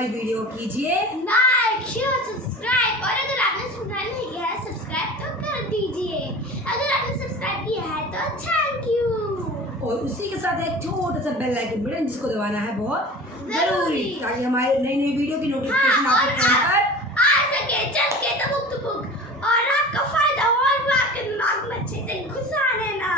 हमारी वीडियो कीजिए like, share, subscribe. और अगर आपने सब्सक्राइब नहीं किया है सब्सक्राइब तो कर दीजिए। अगर आपने सब्सक्राइब किया है तो थैंक यू। और उसी के साथ एक छोटा सा बेल आइकन बटन जिसको दबाना है बहुत जरूरी, ताकि हमारे नई नई वीडियो की नोटिफिकेशन आपको फोन पर आ सके। चल के तबुक और आपका फायदा हो और आपके दिमाग में अच्छे से घुसा लेना।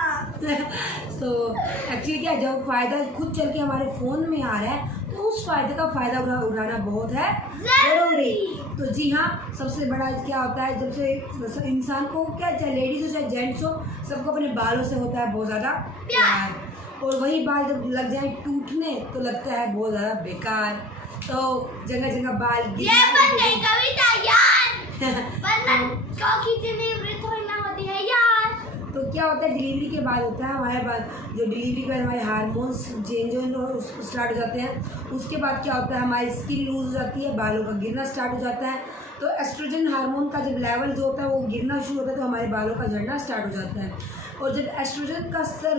तो एक्चुअली क्या जब फायदा खुद चल के हमारे फोन में आ रहा है तो उस फायदे का फायदा उठाना बहुत है जरूरी। तो जी हाँ, सबसे बड़ा क्या होता है जब से इंसान को क्या चाहे लेडीज हो चाहे जेंट्स हो सबको अपने बालों से होता है बहुत ज़्यादा प्यार, और वही बाल जब लग जाए टूटने तो लगता है बहुत ज़्यादा बेकार। तो जगह जगह बाल ये बन गई कविता यार। वरना कॉफी डिलीवरी थोड़ी ना होती है यार। तो क्या होता है डिलीवरी के बाद होता है हमारे बाद जो डिलीवरी के बाद हमारे हार्मोन्स चेंज स्टार्ट हो जाते हैं। उसके बाद क्या होता है हमारी स्किन लूज हो जाती है, बालों का गिरना स्टार्ट हो जाता है। तो एस्ट्रोजन हार्मोन का जब लेवल जो होता है वो गिरना शुरू होता है तो हमारे बालों का झड़ना स्टार्ट हो जाता है। और जब एस्ट्रोजन का स्तर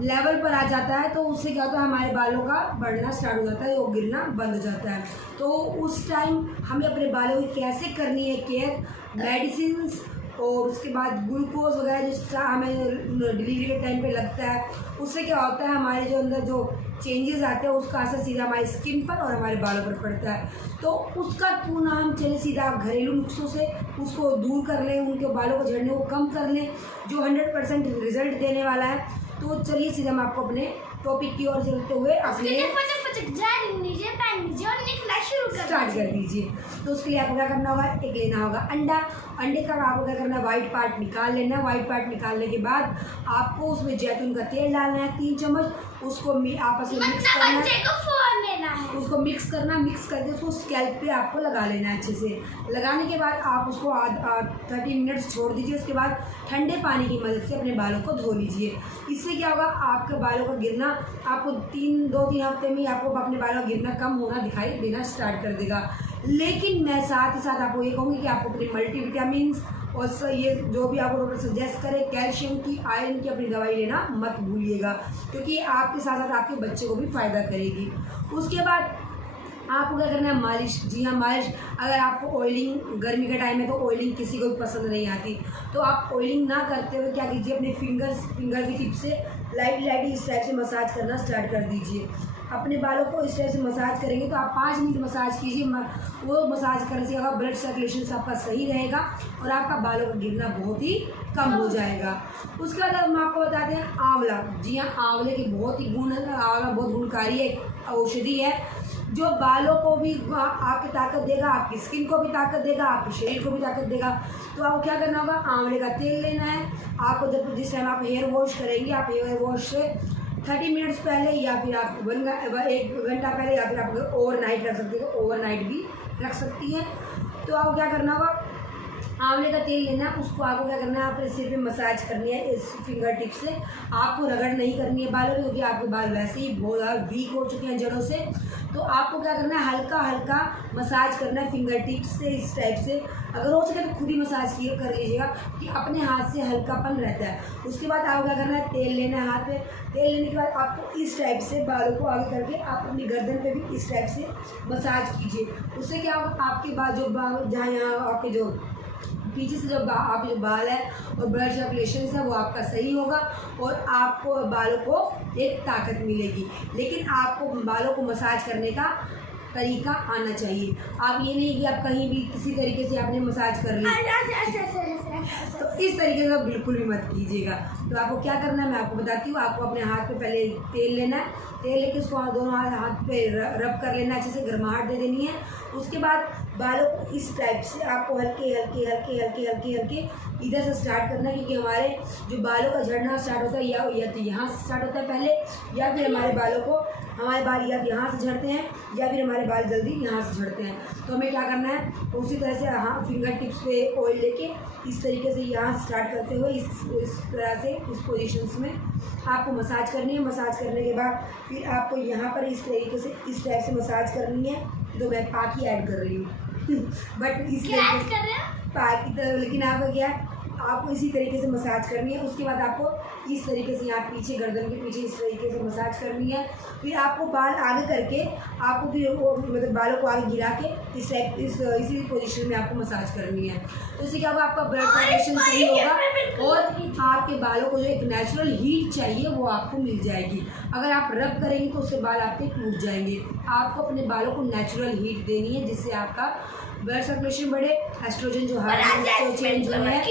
लेवल पर आ जाता है तो उससे क्या होता है हमारे बालों का बढ़ना स्टार्ट हो जाता है, वो गिरना बंद हो जाता है। तो उस टाइम हमें अपने बालों की कैसे करनी है केयर, मेडिसिन और उसके बाद ग्लूकोज वगैरह जो हमें डिलीवरी के टाइम पे लगता है उससे क्या होता है हमारे जो अंदर जो चेंजेस आते हैं उसका असर सीधा हमारी स्किन पर और हमारे बालों पर पड़ता है। तो उसका क्यों ना हम चले सीधा घरेलू नुस्खों से उसको दूर कर लें, उनके बालों को झड़ने को कम कर लें जो 100% रिजल्ट देने वाला है। तो चलिए सीधा हम आपको अपने टॉपिक की ओर चलते हुए अपने स्टार्ट कर दीजिए। तो उसके लिए आपको क्या करना होगा, एक लेना होगा अंडा। अंडे का आपको क्या करना है, वाइट पार्ट निकाल लेना है। वाइट पार्ट निकालने के बाद आपको उसमें जैतून का तेल डालना है 3 चम्मच। उसको आपस में मिक्स करना है, उसको मिक्स करना, मिक्स करके उसको स्कैल्प पे आपको लगा लेना है अच्छे से। लगाने के बाद आप उसको 30 मिनट्स छोड़ दीजिए। उसके बाद ठंडे पानी की मदद से अपने बालों को धो लीजिए। इससे क्या होगा आपके बालों का गिरना आपको 2-3 हफ्ते में आपको अपने बालों का गिरना कम होना दिखाई देना स्टार्ट कर देगा। लेकिन मैं साथ ही साथ आपको ये कहूँगी कि आपको अपने मल्टीविटामिन और ये जो भी आपको डॉक्टर सजेस्ट करे कैल्शियम की, आयरन की अपनी दवाई लेना मत भूलिएगा, क्योंकि आपके साथ साथ आपके बच्चे को भी फ़ायदा करेगी। उसके बाद आपको क्या करना है, मालिश। जी हाँ, मालिश। अगर आपको ऑयलिंग गर्मी का टाइम है तो ऑयलिंग किसी को भी पसंद नहीं आती, तो आप ऑयलिंग ना करते हुए क्या कीजिए, अपने फिंगर की टिप से लाइट इस टाइप से मसाज करना स्टार्ट कर दीजिए। अपने बालों को इस टाइप से मसाज करेंगे तो आप 5 मिनट मसाज कीजिए। वो मसाज करने से आपका ब्लड सर्कुलेशन आपका सही रहेगा और आपका बालों का गिरना बहुत ही कम हो जाएगा। उसके बाद हम आपको बताते हैं आंवला। जी हाँ, आंवले के बहुत ही गुण है। आंवला बहुत गुणकारी एक औषधि है जो बालों को भी आपकी ताकत देगा, आपकी स्किन को भी ताकत देगा, आपके शरीर को भी ताकत देगा। तो आपको क्या करना होगा, आंवले का तेल लेना है। आपको जब जिस टाइम आप हेयर वॉश करेंगे आप हेयर वॉश से 30 मिनट्स पहले या फिर आप 1 घंटा पहले या फिर आप ओवरनाइट रख सकते हो, ओवरनाइट भी रख सकती हैं। तो आपको क्या करना होगा, आंवले का तेल लेना है, उसको आपको क्या करना है, आपने सिर पे मसाज करनी है इस फिंगर टिप से। आपको रगड़ नहीं करनी है बालों में, क्योंकि आपके बाल वैसे ही बहुत ज़्यादा वीक हो चुके हैं जड़ों से। तो आपको क्या करना है, हल्का हल्का मसाज करना है फिंगर टिप से इस टाइप से। अगर हो सके तो खुद ही मसाज कर लीजिएगा कि अपने हाथ से हल्कापन रहता है। उसके बाद आपको क्या करना है, तेल लेना है हाथ में। तेल लेने के बाद आपको इस टाइप से बालों को आगे करके आप अपनी गर्दन पे भी इस टाइप से मसाज कीजिए। उससे क्या होगा, आपके बाल जो जहाँ यहाँ आपके जो पीछे से जो आपके जो बाल है और ब्लड सर्कुलेशन है वो आपका सही होगा और आपको बालों को एक ताकत मिलेगी। लेकिन आपको बालों को मसाज करने का तरीका आना चाहिए। आप ये नहीं कि आप कहीं भी किसी तरीके से आपने मसाज कर ली, तो इस तरीके से बिल्कुल भी मत कीजिएगा। तो आपको क्या करना है मैं आपको बताती हूँ। आपको अपने हाथ पे पहले तेल लेना है, तेल लेके उसको दोनों हाथ पे रब कर लेना है, अच्छे से गर्माहट दे देनी है। उसके बाद बालों को इस टाइप से आपको हल्के इधर से स्टार्ट करना है, क्योंकि हमारे जो बालों का झड़ना स्टार्ट होता है या तो यहाँ से स्टार्ट होता है पहले, या फिर हमारे बाल या यहाँ से झड़ते हैं या फिर हमारे बाल जल्दी यहाँ से झड़ते हैं। तो हमें क्या करना है, उसी तरह से फिंगर टिप्स पे ऑयल लेके इस तरीके से यहाँ स्टार्ट करते हुए इस तरह से इस पोजीशंस में आपको मसाज करनी है। मसाज करने के बाद फिर आपको यहाँ पर इस तरीके से इस टाइप से मसाज करनी है। तो मैं पाकी ऐड कर रही हूँ बट इस तरीके पाकी तो, लेकिन आपका क्या आपको इसी तरीके से मसाज करनी है। उसके बाद आपको इस तरीके से यहाँ पीछे गर्दन के पीछे इस तरीके से मसाज करनी है। फिर आपको बाल आगे करके आपको फिर वो मतलब बालों को आगे गिरा के इस टाइप इसी पोजीशन में आपको मसाज करनी है। तो इससे क्या होगा, आपका ब्लड सर्कुलेशन सही होगा और आपके बालों को जो एक नेचुरल हीट चाहिए वो आपको मिल जाएगी। अगर आप रब करेंगे तो उससे बाल आपके टूट जाएंगे। आपको अपने बालों को नेचुरल हीट देनी है जिससे आपका ब्लड सर्कुलेशन बढ़े, एस्ट्रोजन जो हार्मोन चेंज हुआ है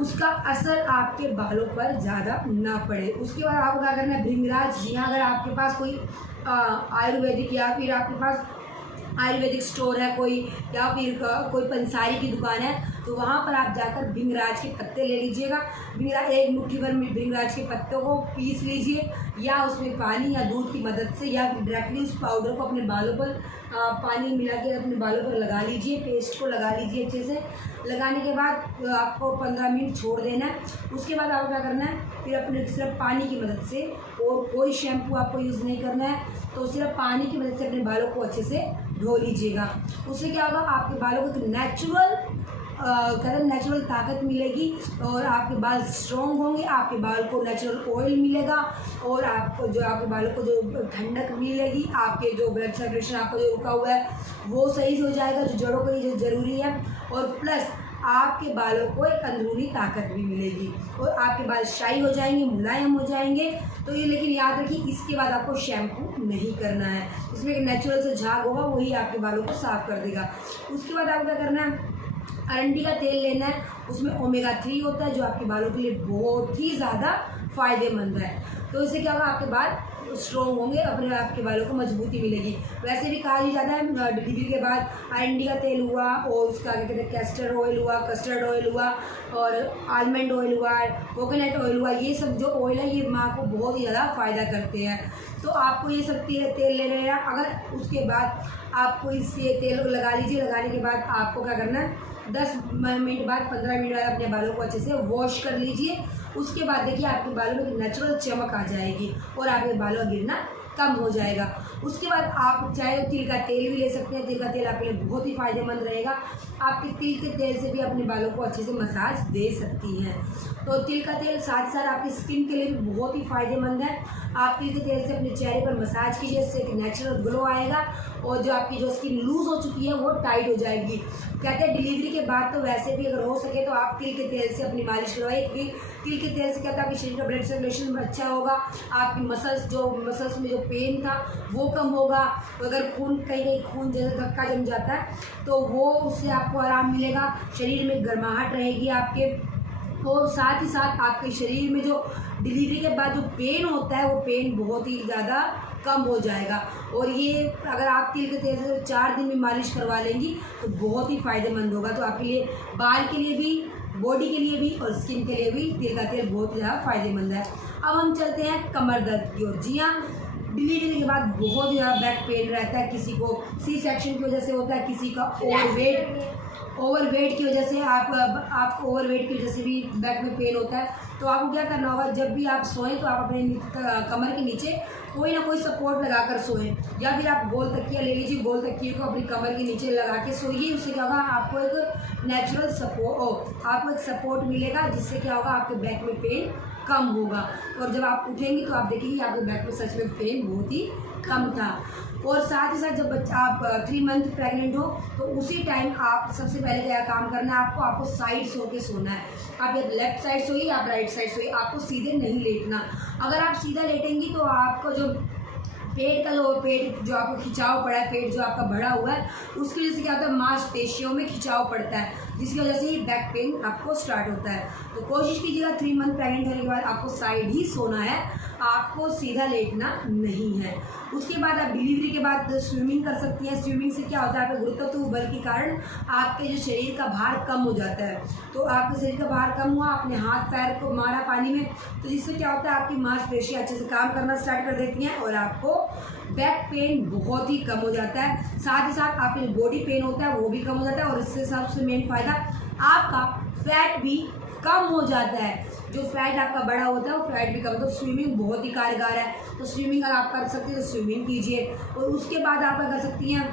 उसका असर आपके बालों पर ज़्यादा ना पड़े। उसके बाद आपको क्या करना है, भृंगराज। जी हाँ, अगर आपके पास कोई आयुर्वेदिक या फिर आपके पास आयुर्वेदिक स्टोर है कोई, या फिर कोई पंसारी की दुकान है, तो वहाँ पर आप जाकर भृंगराज के पत्ते ले लीजिएगा। एक मुट्ठी भर भृंगराज के पत्तों को पीस लीजिए, या उसमें पानी या दूध की मदद से, या फिर डायरेक्टली उस पाउडर को अपने बालों पर पानी मिला के अपने बालों पर लगा लीजिए। पेस्ट को लगा लीजिए अच्छे से। लगाने के बाद आपको 15 मिनट छोड़ देना है। उसके बाद आपको क्या करना है, फिर अपने सिर्फ पानी की मदद से, और कोई शैम्पू आपको यूज़ नहीं करना है, तो सिर्फ पानी की मदद से अपने बालों को अच्छे से धो लीजिएगा। उससे क्या होगा, आपके बालों को नेचुरल ताकत मिलेगी और आपके बाल स्ट्रॉन्ग होंगे। आपके बाल को नेचुरल ऑयल मिलेगा और आपको जो आपके बालों को जो ठंडक मिलेगी, आपके जो ब्लड सर्कुलेशन आपका जो रुका हुआ है वो सही हो जाएगा, जो जड़ों के लिए जो ज़रूरी है। और प्लस आपके बालों को एक अंदरूनी ताकत भी मिलेगी और आपके बाल शाई हो जाएंगे, मुलायम हो जाएंगे। तो ये लेकिन याद रखिए, इसके बाद आपको शैम्पू नहीं करना है। इसमें एक नेचुरल से झाग होगा, वही आपके बालों को साफ कर देगा। उसके बाद आपको क्या करना है, अरंडी का तेल लेना है। उसमें ओमेगा 3 होता है जो आपके बालों के लिए बहुत ही ज़्यादा फ़ायदेमंद है। तो इससे क्या होगा, आपके बाल स्ट्रॉन्ग होंगे, अपने आपके बालों को मजबूती मिलेगी। वैसे भी कहा ही जाता है डिलीवरी के बाद अरंडी का तेल हुआ और उसका क्या कहते हैं कैस्टर ऑयल हुआ, कस्टर्ड ऑयल हुआ और आलमंड ऑयल हुआ, कोकोनट ऑयल हुआ, ये सब जो ऑयल है ये माँ को बहुत ही ज़्यादा फ़ायदा करते हैं। तो आपको ये सब तेल ले लेना। अगर उसके बाद आपको इससे तेल को लगा लीजिए। लगाने के बाद आपको क्या करना है, 10 मिनट बाद 15 मिनट बाद अपने बालों को अच्छे से वॉश कर लीजिए। उसके बाद देखिए आपके बालों में नेचुरल चमक आ जाएगी और आपके बालों का गिरना कम हो जाएगा। उसके बाद आप चाहे तो तिल का तेल भी ले सकते हैं। तिल का तेल आपके लिए बहुत ही फ़ायदेमंद रहेगा। आपके तिल के तेल से भी अपने बालों को अच्छे से मसाज दे सकती हैं। तो तिल का तेल साथ साथ आपकी स्किन के लिए भी बहुत ही फ़ायदेमंद है। आप तिल के तेल से अपने चेहरे पर मसाज कीजिए, इससे एक नेचुरल ग्लो आएगा और जो आपकी जो स्किन लूज़ हो चुकी है वो टाइट हो जाएगी। कहते हैं डिलीवरी के बाद तो वैसे भी अगर हो सके तो आप तिल के तेल से अपनी मालिश करवाइए, क्योंकि तिल के तेल से क्या होता है, आपके शरीर का ब्लड सर्कुलेशन अच्छा होगा। आपकी मसल्स में जो पेन था वो कम होगा। अगर कहीं खून जैसे धक्का जम जाता है तो वो उससे आपको आराम मिलेगा। शरीर में गर्माहट रहेगी आपके, और साथ ही साथ आपके शरीर में जो डिलीवरी के बाद जो पेन होता है वो पेन बहुत ही ज़्यादा कम हो जाएगा। और ये अगर आप तिल के तेल से 4 दिन में मालिश करवा लेंगी तो बहुत ही फ़ायदेमंद होगा। तो आपके लिए, बाल के लिए भी, बॉडी के लिए भी और स्किन के लिए भी तिल का तेल बहुत ज़्यादा फ़ायदेमंद है। अब हम चलते हैं कमर दर्द की ओर। जी हाँ, डिलीवरी के बाद बहुत ज़्यादा बैक पेन रहता है। किसी को सी सेक्शन की वजह से होता है, किसी का ओवरवेट की वजह से आप ओवरवेट की वजह से भी बैक में पेन होता है। तो आपको क्या करना होगा, जब भी आप सोएं तो आप अपने कमर के नीचे कोई ना कोई सपोर्ट लगाकर सोएं, या फिर आप गोल तकिया ले लीजिए। गोल तकिए को अपनी कमर के नीचे लगा के सोइए। उससे क्या होगा, आपको एक नेचुरल सपोर्ट मिलेगा, जिससे क्या होगा, आपके बैक में पेन कम होगा। और जब आप उठेंगी तो आप देखेंगे आपके बैक में सच में पेन बहुत ही कम था। और साथ ही साथ जब आप 3 मंथ प्रेग्नेंट हो तो उसी टाइम आप सबसे पहले क्या काम करना है, आपको साइड सो के सोना है। आप या लेफ्ट साइड सोइए, आप राइट साइड सोइए, आपको सीधे नहीं लेटना। अगर आप सीधा लेटेंगी तो आपको जो पेट जो आपको खिंचाव पड़ा है, पेट जो आपका बढ़ा हुआ है, उसकी वजह से क्या होता है, मांसपेशियों में खिंचाव पड़ता है, जिसकी वजह से ही बैक पेन आपको स्टार्ट होता है। तो कोशिश कीजिएगा 3 मंथ प्रेग्नेंट होने के बाद आपको साइड ही सोना है, आपको सीधा लेटना नहीं है। उसके बाद आप डिलीवरी के बाद स्विमिंग कर सकती हैं। स्विमिंग से क्या होता है, आपके गुरुत्वाकर्षण बल के कारण आपके जो शरीर का भार कम हो जाता है। तो आपके शरीर का भार कम हुआ, आपने हाथ पैर को मारा पानी में, तो जिससे क्या होता है, आपकी मांसपेशियाँ अच्छे से काम करना स्टार्ट कर देती हैं और आपको बैक पेन बहुत ही कम हो जाता है। साथ ही साथ आपके जो बॉडी पेन होता है वो भी कम हो जाता है। और इससे सबसे मेन फ़ायदा, आपका फैट भी कम हो जाता है। जो फैट आपका बड़ा होता है वो फैट भी कम। तो स्विमिंग बहुत ही कारगर है। तो स्विमिंग अगर आप कर सकते हैं तो स्विमिंग कीजिए। और उसके बाद आप क्या कर सकती हैं,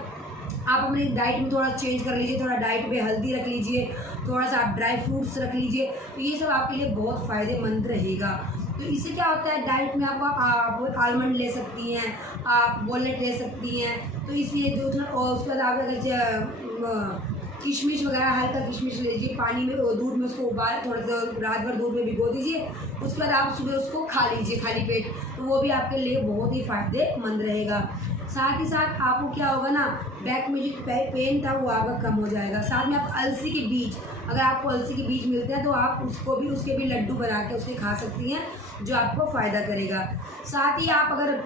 आप अपने डाइट में थोड़ा चेंज कर लीजिए, थोड़ा डाइट में हल्दी रख लीजिए, थोड़ा सा आप ड्राई फ्रूट्स रख लीजिए, तो ये सब आपके लिए बहुत फ़ायदेमंद रहेगा। तो इससे क्या होता है, डाइट में आप आलमंड ले सकती हैं, आप वॉलनट ले सकती हैं, तो इसलिए जो थोड़ा, और उसके बाद आप अगर किशमिश वगैरह हल्का किशमिश ले लीजिए, पानी में दूध में उसको उबाल, थोड़ा सा रात भर दूध में भिगो दीजिए, उसके बाद आप सुबह उसको खा लीजिए खाली पेट, तो वो भी आपके लिए बहुत ही फ़ायदेमंद रहेगा। साथ ही साथ आपको क्या होगा ना, बैक में जो पेन था वो आपका कम हो जाएगा। साथ में आप अलसी के बीज, अगर आपको अलसी के बीज मिलते हैं तो आप उसके भी लड्डू बना के उसके खा सकती हैं, जो आपको फ़ायदा करेगा। साथ ही आप अगर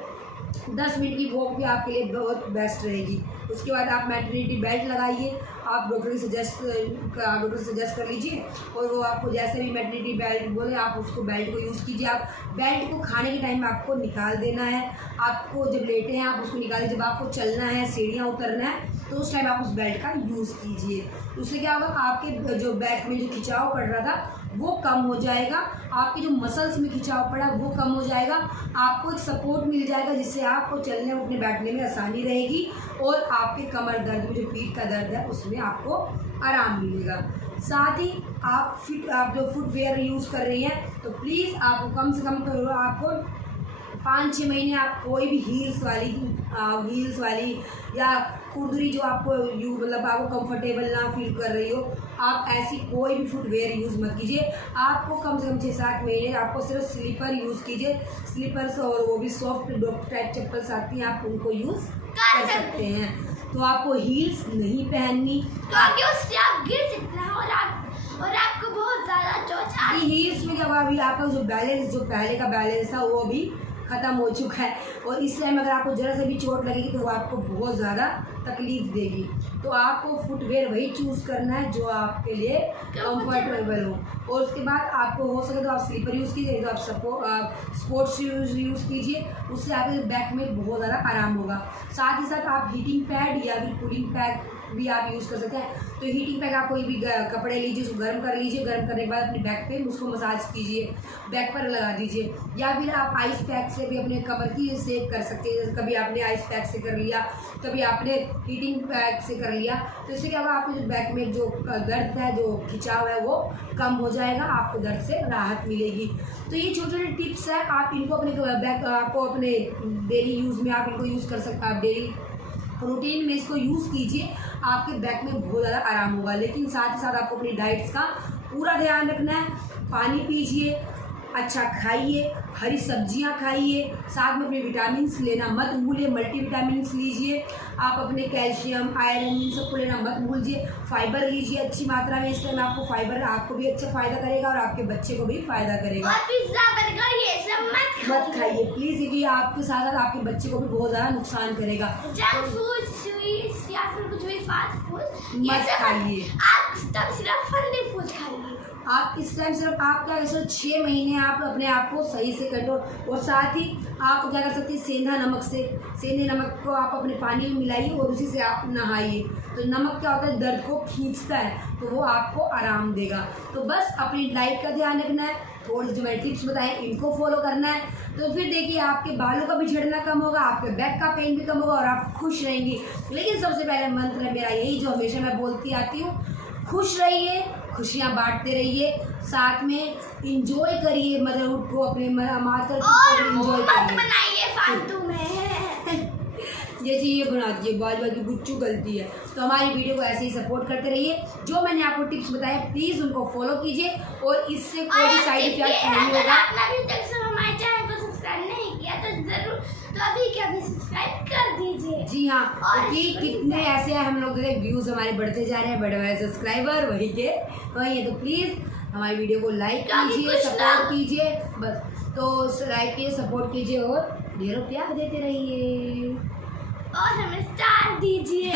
10 मिनट की वॉक भी आपके लिए बहुत बेस्ट रहेगी। उसके बाद आप मैटरनिटी बेल्ट लगाइए, आप डॉक्टर से सजेस्ट कर लीजिए, और वो आपको जैसे भी मैटरनिटी बेल्ट बोले आप उसको बेल्ट को यूज़ कीजिए। आप बेल्ट को खाने के टाइम में आपको निकाल देना है, आपको जब लेटे हैं आप उसको निकालिए, जब आपको चलना है, सीढ़ियाँ उतरना है, तो उस टाइम आप उस बेल्ट का यूज़ कीजिए। उससे क्या होगा, आपके जो बैक में जो खिंचाव पड़ रहा था वो कम हो जाएगा, आपके जो मसल्स में खिंचाव पड़ा वो कम हो जाएगा, आपको एक सपोर्ट मिल जाएगा, जिससे आपको चलने उठने बैठने में आसानी रहेगी, और आपके कमर दर्द में जो पीठ का दर्द है उसमें आपको आराम मिलेगा। साथ ही आप जो फुटवेयर यूज़ कर रही हैं, तो प्लीज़ आपको कम से कम तो आपको 5-6 महीने आप कोई भी हील्स वाली या खुरदुरी जो आपको मतलब आपको कंफर्टेबल ना फील कर रही हो, आप ऐसी कोई भी फुटवेयर यूज़ मत कीजिए। आपको कम से कम 6-7 महीने आपको सिर्फ स्लीपर यूज़ कीजिए, स्लीपर्स, और वो भी सॉफ्ट डॉक्टर टाइप चप्पल्स आती हैं, आप उनको यूज़ कर सकते हैं। तो आपको हील्स नहीं पहननी, क्योंकि उससे आप गिर सकते हैं और आपको बहुत ज़्यादा चोट आ हील्स में जब अभी आपका जो पहले का बैलेंस था वो भी ख़त्म हो चुका है, और इस टाइम अगर आपको ज़रा से भी चोट लगेगी तो वो आपको बहुत ज़्यादा तकलीफ देगी। तो आपको फुटवेयर वही चूज़ करना है जो आपके लिए कंफर्टेबल हो, और उसके बाद आपको हो सके तो आप स्लीपर यूज़ कीजिए, तो आप स्पोर्ट्स शूज़ यूज़ कीजिए, उससे आपके बैक में बहुत ज़्यादा आराम होगा। साथ ही साथ आप हीटिंग पैड या फिर कूलिंग पैड भी आप यूज़ कर सकते हैं। तो हीटिंग पैक आप कोई भी कपड़े लीजिए, उसको गर्म कर लीजिए, गर्म करने के बाद अपने बैक पे उसको मसाज कीजिए, बैक पर लगा दीजिए, या फिर आप आइस पैक से भी अपने कमर की सेक कर सकते हैं। जैसे कभी आपने आइस पैक से कर लिया, कभी आपने हीटिंग पैक से कर लिया, तो इससे क्या होगा, आपके जो बैक में जो दर्द है, जो खिंचाव है, वो कम हो जाएगा, आपको दर्द से राहत मिलेगी। तो ये छोटे छोटे टिप्स हैं, आप इनको अपने डेली यूज़ में आप इनको यूज़ कर सकते हैं। आप डेली रूटीन में इसको यूज़ कीजिए, आपके बैक में बहुत ज़्यादा आराम होगा। लेकिन साथ ही साथ आपको अपनी डाइट्स का पूरा ध्यान रखना है। पानी पीजिए, अच्छा खाइए, हरी सब्जियां खाइए, साथ में अपने विटामिन्स लेना मत भूलिए, मल्टीविटामिन्स लीजिए, आप अपने कैल्शियम, आयरन, इन सबको लेना मत भूलिए। फाइबर लीजिए अच्छी मात्रा में, इस टाइम आपको फाइबर आपको भी अच्छा फ़ायदा करेगा और आपके बच्चे को भी फ़ायदा करेगा। और पिज्जा, बर्गर ये सब मत खाइए प्लीज़, क्योंकि आपके साथ साथ आपके बच्चे को भी बहुत ज़्यादा नुकसान करेगा। जंक फूड, स्वीट्स या फिर कुछ भी फास्ट फूड मत खाइए, आप तब सिर्फ फंडी फूड खाइए। आप इस टाइम सिर्फ आप क्या कर सकते, 6 महीने आप अपने आप को सही से कंट्रोल, और साथ ही आप क्या कर सकते हैं, सेंधा नमक को आप अपने पानी में मिलाइए और उसी से आप नहाइए। तो नमक क्या होता है, दर्द को खींचता है, तो वो आपको आराम देगा। तो बस अपनी डाइट का ध्यान रखना है, थोड़ी जो मैंने टिप्स बताए इनको फॉलो करना है, तो फिर देखिए आपके बालों का भी झड़ना कम होगा, आपके बैक का पेन भी कम होगा, और आप खुश रहेंगी। लेकिन सबसे पहले मंत्र है मेरा यही, जो हमेशा मैं बोलती आती हूँ, खुश रहिए, खुशियाँ बांटते रहिए, साथ में इंजॉय करिए मदरहुड को, अपने मातर को इंजॉय बनाइए फालतू में ये चीज़ बना दीजिए, बाज की गुच्चू गलती है। तो हमारी वीडियो को ऐसे ही सपोर्ट करते रहिए। जो मैंने आपको टिप्स बताए प्लीज़ उनको फॉलो कीजिए, और इससे कोई भी साइड इफेक्ट नहीं होगा। अभी तक हमारे चैनल को सब्सक्राइब नहीं किया तो जरूर, तो अभी क्या भी सब्सक्राइब कर दीजिए। जी हाँ, क्योंकि कितने ऐसे हैं, हम लोग देखे व्यूज़ हमारे बढ़ते जा रहे हैं, बड़े बड़े सब्सक्राइबर वही है। तो प्लीज़ हमारी वीडियो को लाइक कीजिए, सपोर्ट कीजिए, बस। तो लाइक कीजिए, सपोर्ट कीजिए और ढेरों प्यार देते रहिए और हमें स्टार दीजिए।